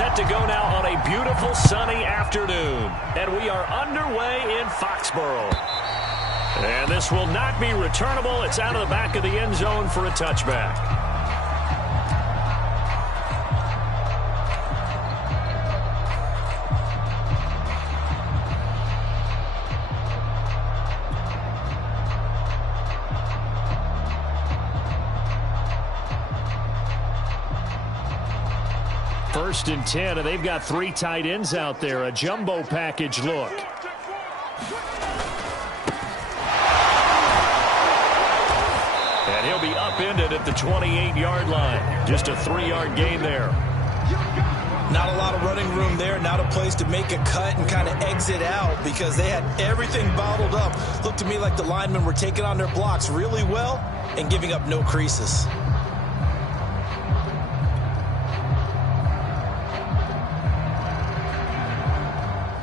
set to go now on a beautiful sunny afternoon. And we are underway in Foxborough. And this will not be returnable. It's out of the back of the end zone for a touchback. First and 10, and they've got 3 tight ends out there. A jumbo package look. And he'll be upended at the 28-yard line. Just a 3-yard gain there. Not a lot of running room there. Not a place to make a cut and kind of exit out because they had everything bottled up. Looked to me like the linemen were taking on their blocks really well and giving up no creases.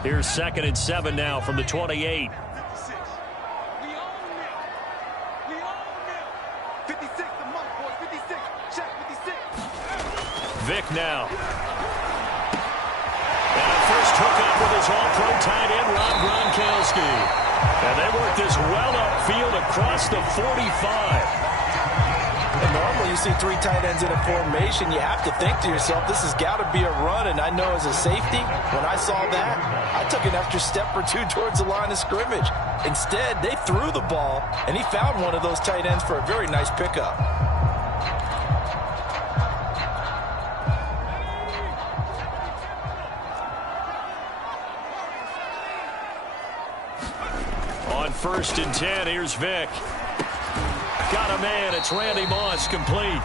Here's 2nd and 7 now from the 28. Vic now. And a first hookup with his all-pro tight end, Rob Gronkowski. And they work this well upfield across the 45. And normally you see 3 tight ends in a formation, you have to think to yourself, this has got to be a run. And I know as a safety, when I saw that, I took an extra step or 2 towards the line of scrimmage. Instead, they threw the ball, and he found one of those tight ends for a very nice pickup. On 1st and 10, here's Vic. Got a man. It's Randy Moss, complete.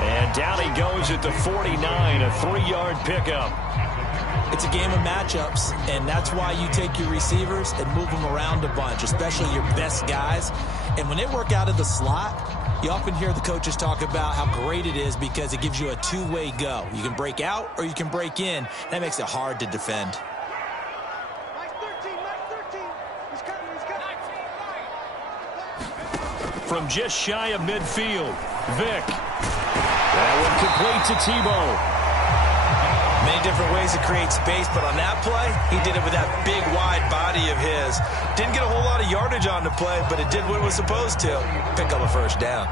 And down he goes at the 49, a 3-yard pickup. It's a game of matchups, and that's why you take your receivers and move them around a bunch, especially your best guys. And when they work out of the slot, you often hear the coaches talk about how great it is because it gives you a 2-way go. You can break out or you can break in. That makes it hard to defend. From just shy of midfield, Vic. That one complete to Tebow. Many different ways to create space, but on that play, he did it with that big, wide body of his. Didn't get a whole lot of yardage on the play, but it did what it was supposed to. Pick up a first down.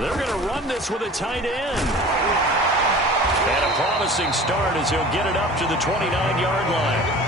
They're going to run this with a tight end. And a promising start as he'll get it up to the 29-yard line.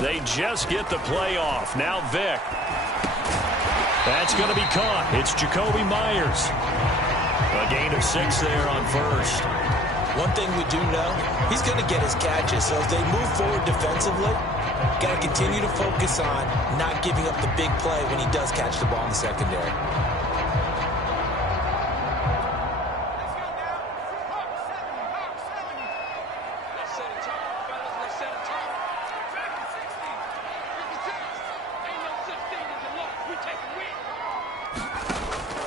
They just get the play off. Now Vic. That's going to be caught. It's Jacoby Myers. A gain of 6 there on first. One thing we do know, he's going to get his catches. So as they move forward defensively, got to continue to focus on not giving up the big play when he does catch the ball in the secondary.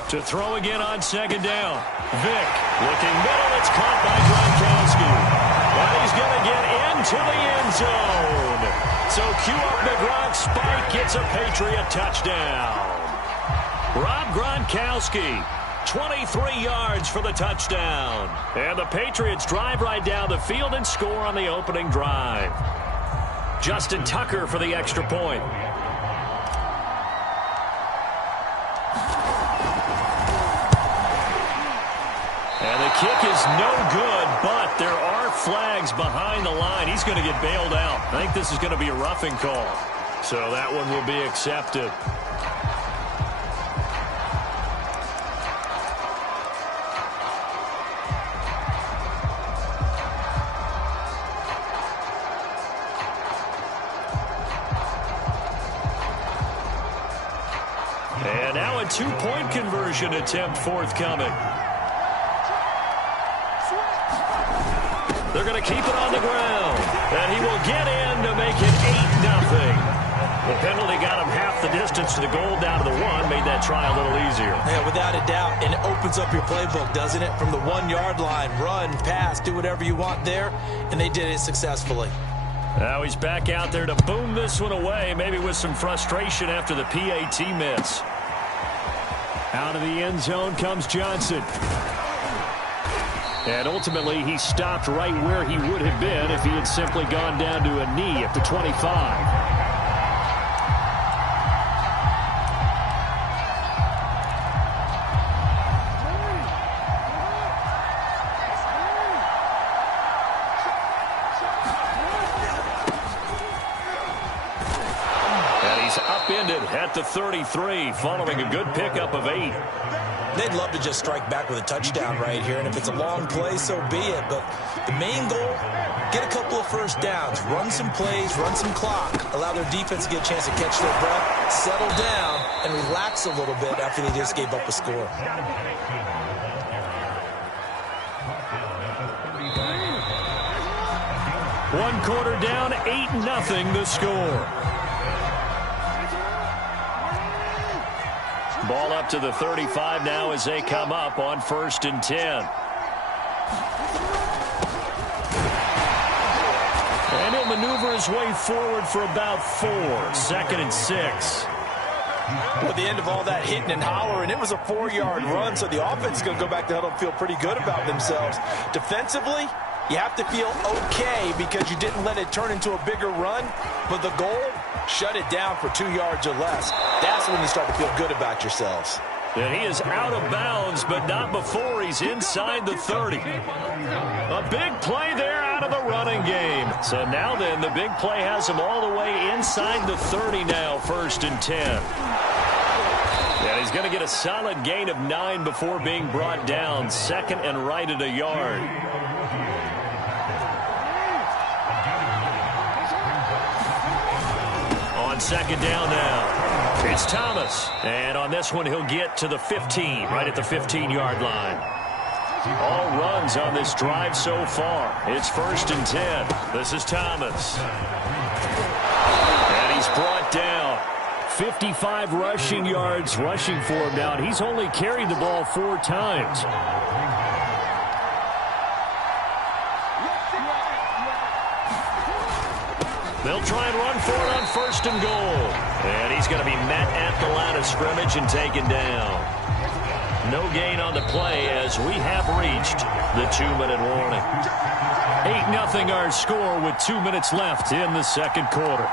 To throw again on 2nd down. Vic looking middle. It's caught by Gronkowski. And he's going to get into the end zone. So cue up the Gronk spike. Gets a Patriot touchdown. Rob Gronkowski, 23 yards for the touchdown. And the Patriots drive right down the field and score on the opening drive. Justin Tucker for the extra point. And the kick is no good, but there are flags behind the line. He's going to get bailed out. I think this is going to be a roughing call. So that one will be accepted. two-point conversion attempt forthcoming. They're going to keep it on the ground. And he will get in to make it 8-0. The penalty got him half the distance to the goal down to the one, made that try a little easier. Yeah, without a doubt. And it opens up your playbook, doesn't it? From the 1-yard line, run, pass, do whatever you want there. And they did it successfully. Now he's back out there to boom this one away, maybe with some frustration after the PAT miss. Out of the end zone comes Johnson. And ultimately, he stopped right where he would have been if he had simply gone down to a knee at the 25. Upended at the 33 following a good pickup of 8. They'd love to just strike back with a touchdown right here, and if it's a long play, so be it. But the main goal, get a couple of first downs, run some plays, run some clock, allow their defense to get a chance to catch their breath, settle down, and relax a little bit after they just gave up a score. One quarter down, 8-0 the score. Ball up to the 35 now as they come up on 1st and 10. And he'll maneuver his way forward for about 4. 2nd and 6. At the end of all that hitting and hollering, it was a 4-yard run, so the offense is going to go back to huddle and feel pretty good about themselves. Defensively, you have to feel okay because you didn't let it turn into a bigger run, but the goal, shut it down for 2 yards or less. That's when you start to feel good about yourselves. And he is out of bounds, but not before he's inside the 30. A big play there out of the running game. So now then, the big play has him all the way inside the 30 now, 1st and 10. And he's going to get a solid gain of 9 before being brought down. 2nd and right at a yard. On 2nd down now. It's Thomas. And on this one, he'll get to the 15, right at the 15-yard line. All runs on this drive so far. It's 1st and 10. This is Thomas. And he's brought down. 55 rushing yards rushing for him now. And he's only carried the ball 4 times. They'll try and run for it on 1st and goal. And he's going to be met at the line of scrimmage and taken down. No gain on the play as we have reached the 2-minute warning. 8-0 our score with 2 minutes left in the 2nd quarter.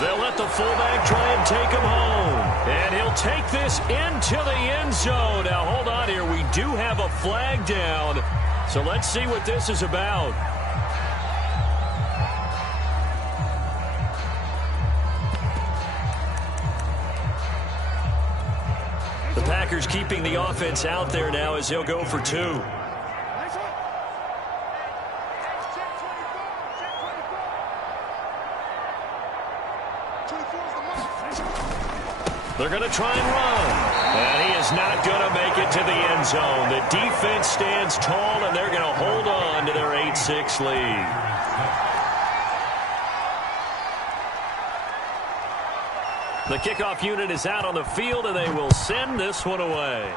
They'll let the fullback try and take him home. And he'll take this into the end zone. Now, hold on here. We do have a flag down. So let's see what this is about. The Packers keeping the offense out there now as he'll go for 2. They're going to try and run. And he is not going to make it to the end zone. The defense stands tall, and they're going to hold on to their 8-6 lead. The kickoff unit is out on the field, and they will send this one away.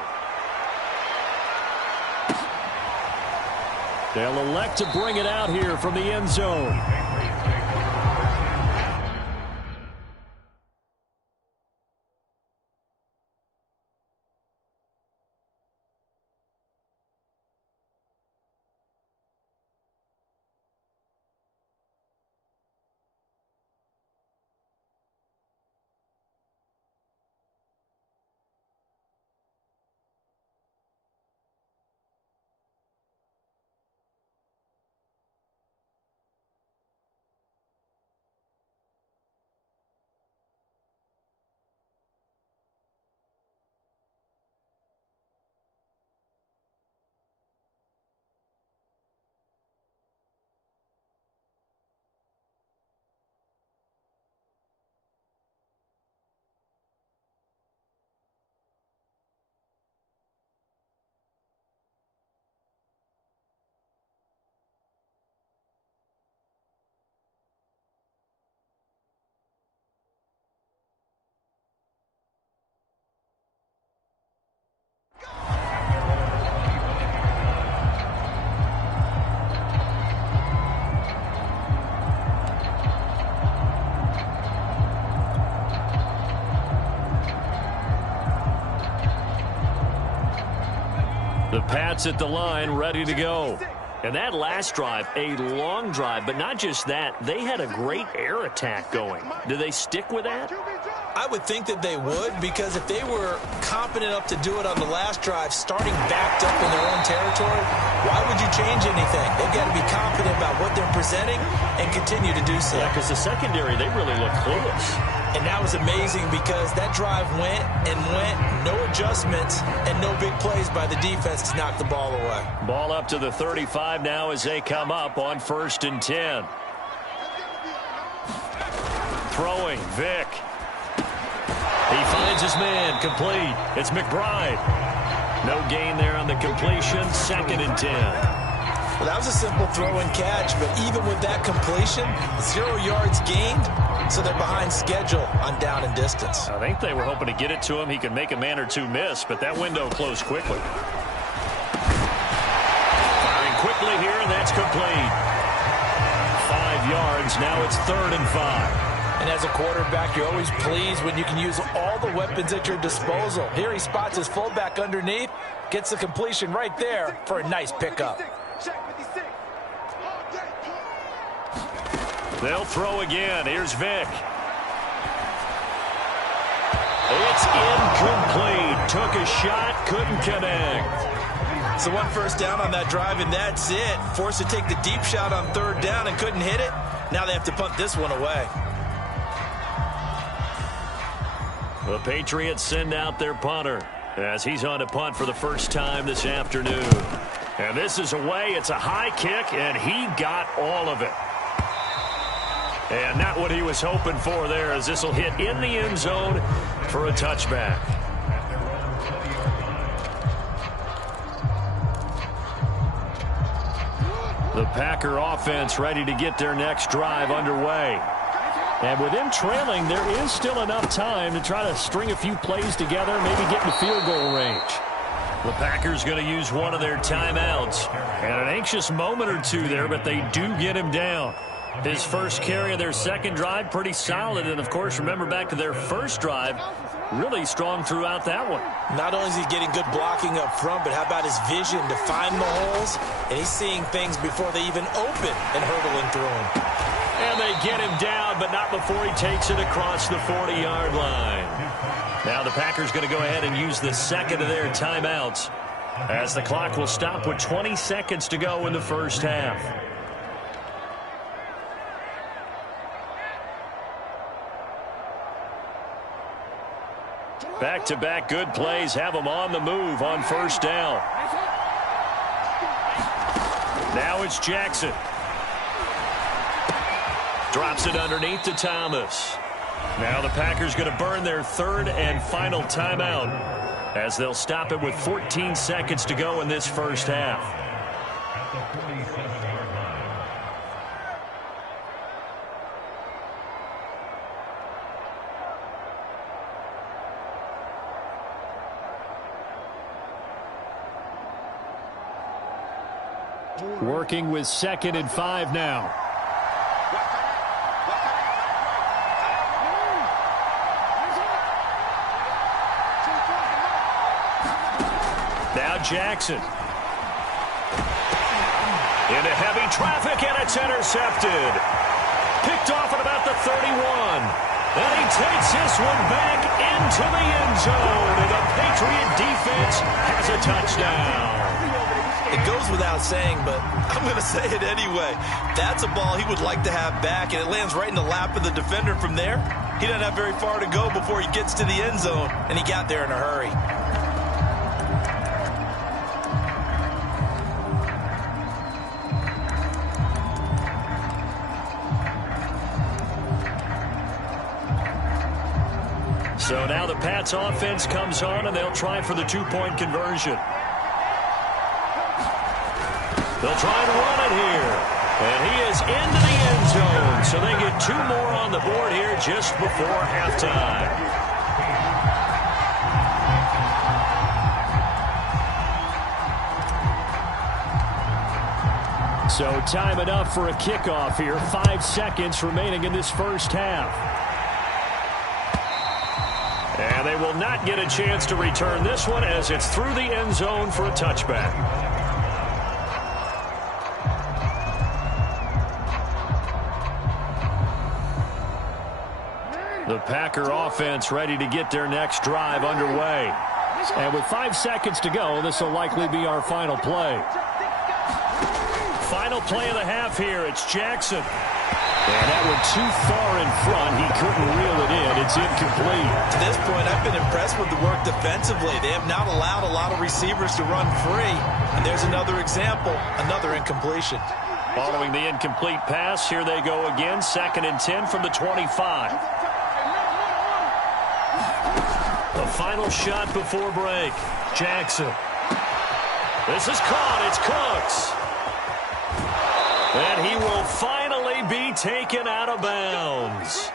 They'll elect to bring it out here from the end zone. The Pats at the line, ready to go. And that last drive, a long drive, but not just that. They had a great air attack going. Do they stick with that? I would think that they would, because if they were confident enough to do it on the last drive, starting backed up in their own territory, why would you change anything? They've got to be confident about what they're presenting and continue to do so. Yeah, because the secondary, they really look clueless. And that was amazing because that drive went and went, no adjustments, and no big plays by the defense to knock the ball away. Ball up to the 35 now as they come up on 1st and 10. Throwing, Vick. He finds his man, complete. It's McBride. No gain there on the completion, 2nd and 10. Well, that was a simple throw and catch, but even with that completion, 0 yards gained, so they're behind schedule on down and distance. I think they were hoping to get it to him. He could make a man or two miss, but that window closed quickly. Firing quickly here, and that's complete. 5 yards, now it's 3rd and 5. And as a quarterback, you're always pleased when you can use all the weapons at your disposal. Here he spots his fullback underneath, gets the completion right there for a nice pickup. They'll throw again. Here's Vick. It's incomplete. Took a shot, couldn't connect. So 1 first down on that drive, and that's it. Forced to take the deep shot on 3rd down and couldn't hit it. Now they have to punt this one away. The Patriots send out their punter as he's on to punt for the first time this afternoon. And this is away. It's a high kick, and he got all of it. And not what he was hoping for there, as this will hit in the end zone for a touchback. The Packer offense ready to get their next drive underway. And with them trailing, there is still enough time to try to string a few plays together, maybe get in the field goal range. The Packers going to use one of their timeouts. And an anxious moment or two there, but they do get him down. His first carry of their second drive, pretty solid. And, of course, remember back to their first drive, really strong throughout that one. Not only is he getting good blocking up front, but how about his vision to find the holes? And he's seeing things before they even open and hurdling through them. And they get him down, but not before he takes it across the 40-yard line. Now the Packers going to go ahead and use the second of their timeouts, as the clock will stop with 20 seconds to go in the first half. Back-to-back good plays have them on the move on 1st down. Now it's Jackson. Drops it underneath to Thomas. Now the Packers going to burn their 3rd and final timeout, as they'll stop it with 14 seconds to go in this first half. Working with 2nd and 5 now. Now Jackson. Into heavy traffic, and it's intercepted. Picked off at about the 31. And he takes this one back into the end zone. And the Patriot defense has a touchdown. It goes without saying, but I'm going to say it anyway. That's a ball he would like to have back, and it lands right in the lap of the defender from there. He doesn't have very far to go before he gets to the end zone, and he got there in a hurry. So now the Pats offense comes on, and they'll try for the 2-point conversion. They'll try and run it here. And he is into the end zone. So they get 2 more on the board here just before halftime. So time enough for a kickoff here. 5 seconds remaining in this first half. And they will not get a chance to return this one as it's through the end zone for a touchback. The Packer offense ready to get their next drive underway. And with 5 seconds to go, this will likely be our final play. Final play of the half here. It's Jackson. And that one too far in front. He couldn't reel it in. It's incomplete. To this point, I've been impressed with the work defensively. They have not allowed a lot of receivers to run free. And there's another example, another incompletion. Following the incomplete pass, here they go again. 2nd and 10 from the 25. The final shot before break. Jackson. This is caught. It's Cooks. And he will finally be taken out of bounds.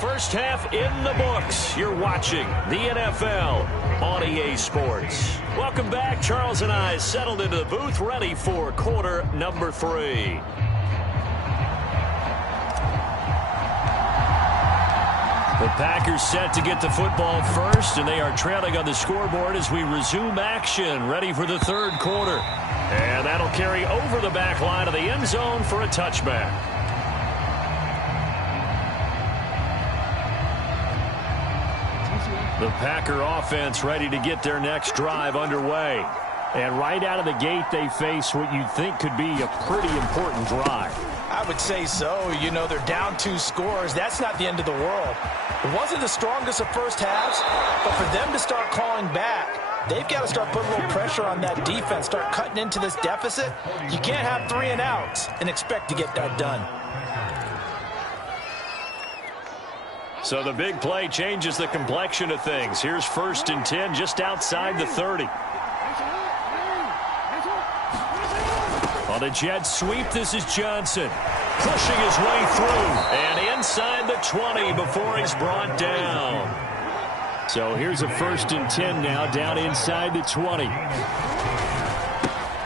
First half in the books. You're watching the NFL on EA Sports. Welcome back. Charles and I settled into the booth, ready for quarter number 3. The Packers set to get the football first, and they are trailing on the scoreboard as we resume action, ready for the third quarter. And that'll carry over the back line of the end zone for a touchback. The Packer offense ready to get their next drive underway. And right out of the gate, they face what you'd think could be a pretty important drive. I would say so. You know, they're down 2 scores. That's not the end of the world. It wasn't the strongest of first halves, but for them to start clawing back, they've got to start putting a little pressure on that defense, start cutting into this deficit. You can't have 3 and outs and expect to get that done. So the big play changes the complexion of things. Here's 1st and 10 just outside the 30. On the jet sweep, this is Johnson. Pushing his way through. And inside the 20 before he's brought down. So here's a 1st and 10 now down inside the 20.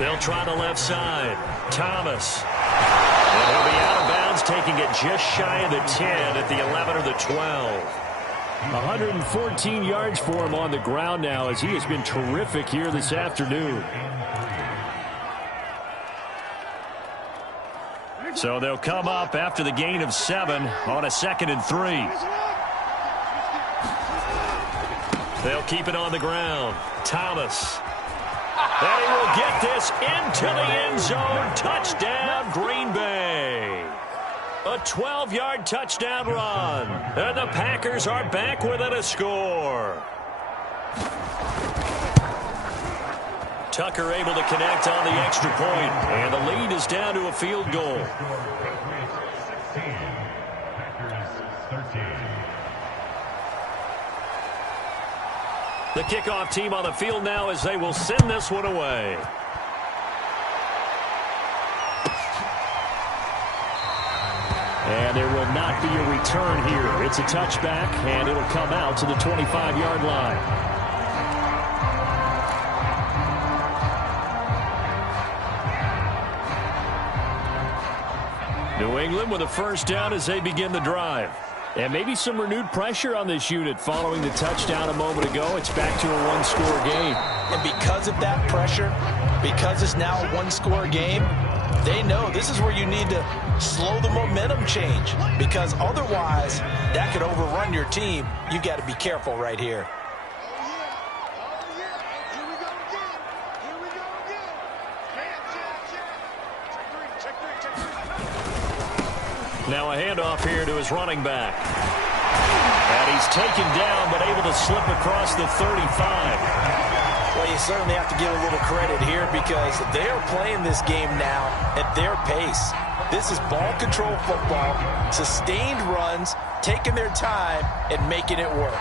They'll try the left side. Thomas. And he'll be out of bounds, taking it just shy of the 10 at the 11 or the 12. 114 yards for him on the ground now as he has been terrific here this afternoon. So they'll come up after the gain of 7 on a 2nd and 3. They'll keep it on the ground. Thomas. And he will get this into the end zone. Touchdown, Green Bay. A 12-yard touchdown run. And the Packers are back within a score. Tucker able to connect on the extra point, and the lead is down to a field goal. The kickoff team on the field now as they will send this one away. And there will not be a return here. It's a touchback, and it'll come out to the 25-yard line. New England with a first down as they begin the drive. And maybe some renewed pressure on this unit following the touchdown a moment ago. It's back to a 1-score game. And because of that pressure, because it's now a 1-score game, they know this is where you need to slow the momentum change. Because otherwise, that could overrun your team. You got to be careful right here. Now a handoff here to his running back. And he's taken down, but able to slip across the 35. Well, you certainly have to give a little credit here because they are playing this game now at their pace. This is ball control football, sustained runs, taking their time, and making it work.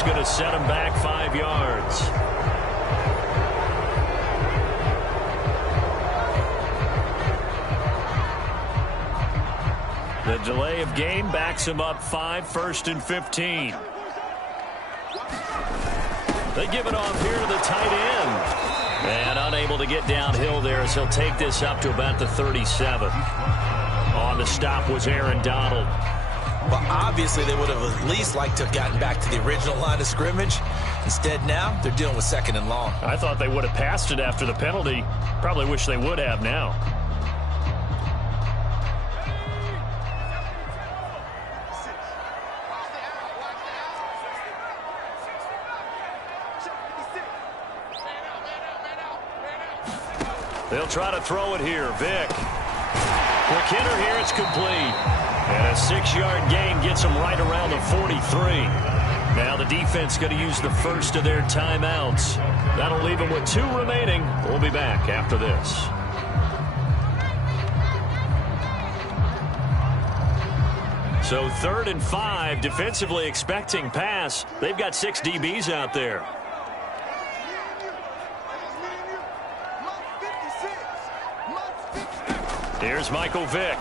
That's going to set him back 5 yards. The delay of game backs him up 5, 1st and 15. They give it off here to the tight end. And unable to get downhill there as he'll take this up to about the 37. On the stop was Aaron Donald. But obviously they would have at least liked to have gotten back to the original line of scrimmage. Instead now, they're dealing with 2nd and long. I thought they would have passed it after the penalty. Probably wish they would have now. They'll try to throw it here. Vick. Quick hitter here. It's complete. And a 6-yard gain gets them right around the 43. Now the defense going to use the first of their timeouts. That'll leave them with 2 remaining. We'll be back after this. So 3rd and 5, defensively expecting pass. They've got 6 DBs out there. Here's Michael Vick.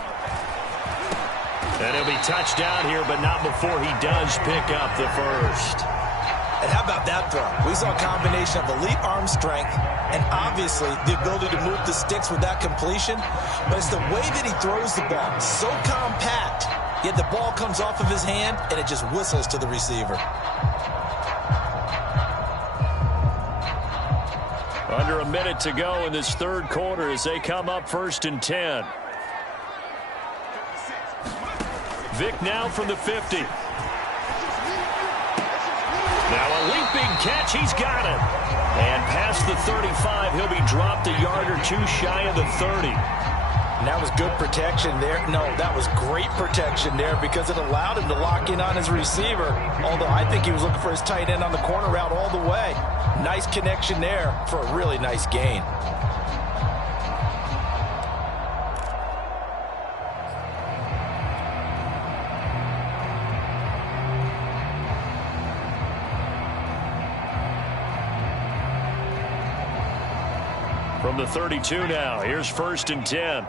And he'll be touched down here, but not before he does pick up the first. And how about that throw? We saw a combination of elite arm strength and obviously the ability to move the sticks with that completion. But it's the way that he throws the ball. So compact, yet the ball comes off of his hand and it just whistles to the receiver. Under a minute to go in this 3rd quarter as they come up 1st and 10. Vick now from the 50. Now a leaping catch. He's got it. And past the 35, he'll be dropped a yard or 2 shy of the 30. And that was good protection there. No, that was great protection there because it allowed him to lock in on his receiver. Although I think he was looking for his tight end on the corner route all the way. Nice connection there for a really nice gain. From the 32 now, here's 1st and 10.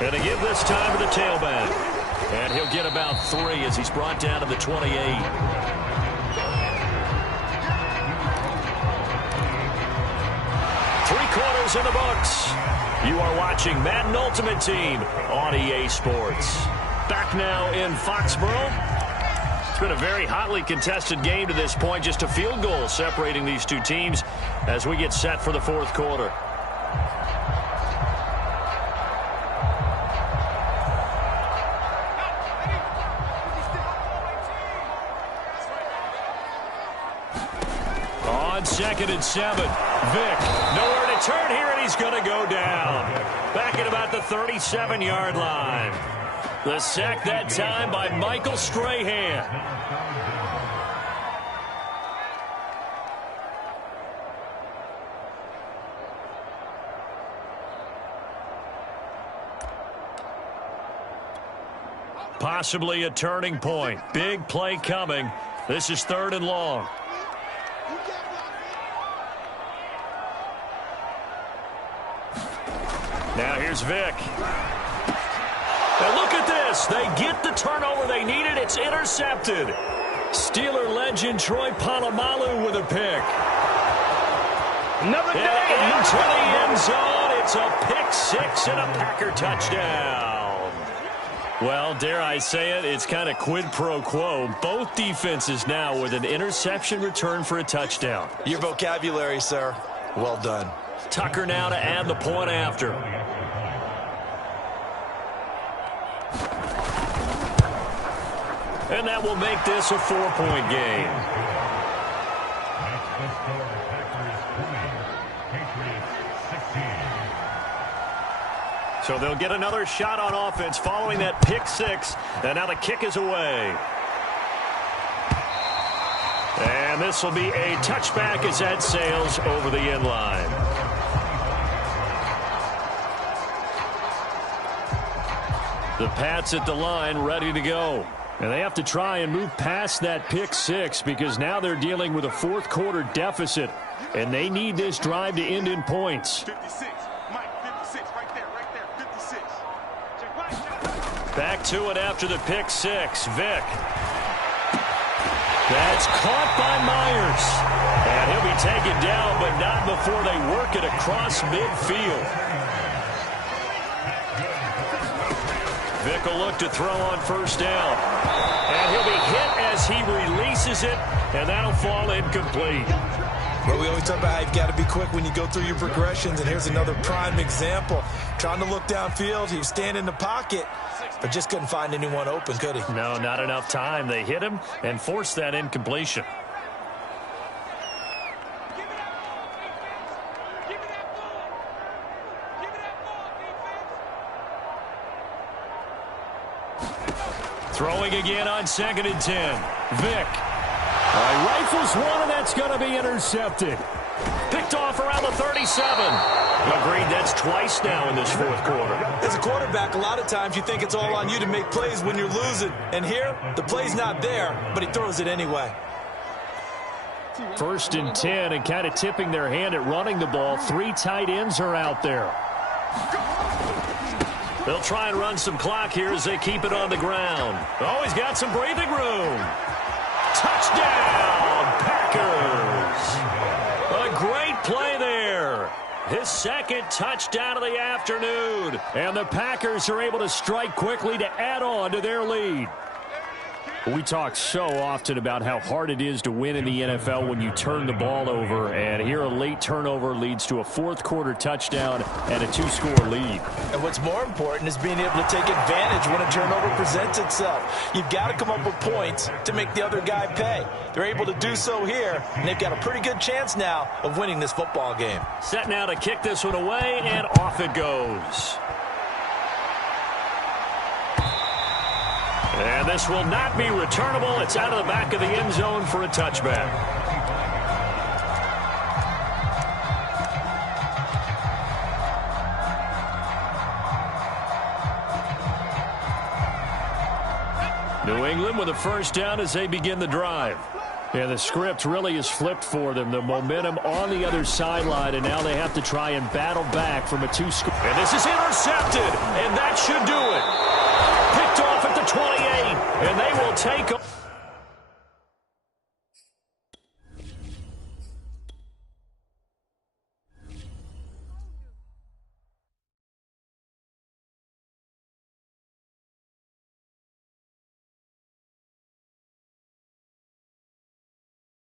And to give this time to the tailback. And he'll get about 3 as he's brought down to the 28. 3 quarters in the books. You are watching Madden Ultimate Team on EA Sports. Back now in Foxborough. It's been a very hotly contested game to this point. Just a field goal separating these 2 teams as we get set for the 4th quarter. On 2nd and 7, Vick nowhere to turn here, and he's going to go down. Back at about the 37-yard line. The sack that time by Michael Strahan. Possibly a turning point. Big play coming. This is 3rd and long. Now here's Vick. And look at this. They get the turnover they needed. It's intercepted. Steeler legend Troy Polamalu with a pick. Another day. And into the end zone. It's a pick 6 and a Packer touchdown. Well, dare I say it, it's kind of quid pro quo. Both defenses now with an interception return for a touchdown. Your vocabulary, sir. Well done. Tucker now to add the point after. And that will make this a 4-point game. So they'll get another shot on offense following that pick 6. And now the kick is away. And this will be a touchback as that sails over the end line. The Pats at the line, ready to go. And they have to try and move past that pick six because now they're dealing with a fourth quarter deficit. And they need this drive to end in points. 56. Mike, 56. Right there. 56. Back to it after the pick six. Vick. That's caught by Myers. And he'll be taken down, but not before they work it across midfield. Vick will look to throw on first down. And he'll be hit as he releases it, and that'll fall incomplete. Well, we always talk about how you've got to be quick when you go through your progressions, and here's another prime example. Trying to look downfield, he was standing in the pocket, but just couldn't find anyone open, could he? No, not enough time. They hit him and forced that incompletion. Throwing again on 2nd and 10. Vick. Rifles one, and that's going to be intercepted. Picked off around the 37. Agreed, that's twice now in this fourth quarter. As a quarterback, a lot of times you think it's all on you to make plays when you're losing. And here, the play's not there, but he throws it anyway. 1st and 10, and kind of tipping their hand at running the ball. 3 tight ends are out there. They'll try and run some clock here as they keep it on the ground. Oh, he's got some breathing room. Touchdown, Packers. A great play there. His second touchdown of the afternoon. And the Packers are able to strike quickly to add on to their lead. We talk so often about how hard it is to win in the NFL when you turn the ball over, and here a late turnover leads to a fourth quarter touchdown and a 2-score lead. And what's more important is being able to take advantage when a turnover presents itself. You've got to come up with points to make the other guy pay. They're able to do so here, and they've got a pretty good chance now of winning this football game. Set now to kick this one away, and off it goes. And this will not be returnable. It's out of the back of the end zone for a touchback. New England with a first down as they begin the drive. And the script really is flipped for them. The momentum on the other sideline, and now they have to try and battle back from a 2-score. And this is intercepted, and that should do it. Picked off at the 28, and they will take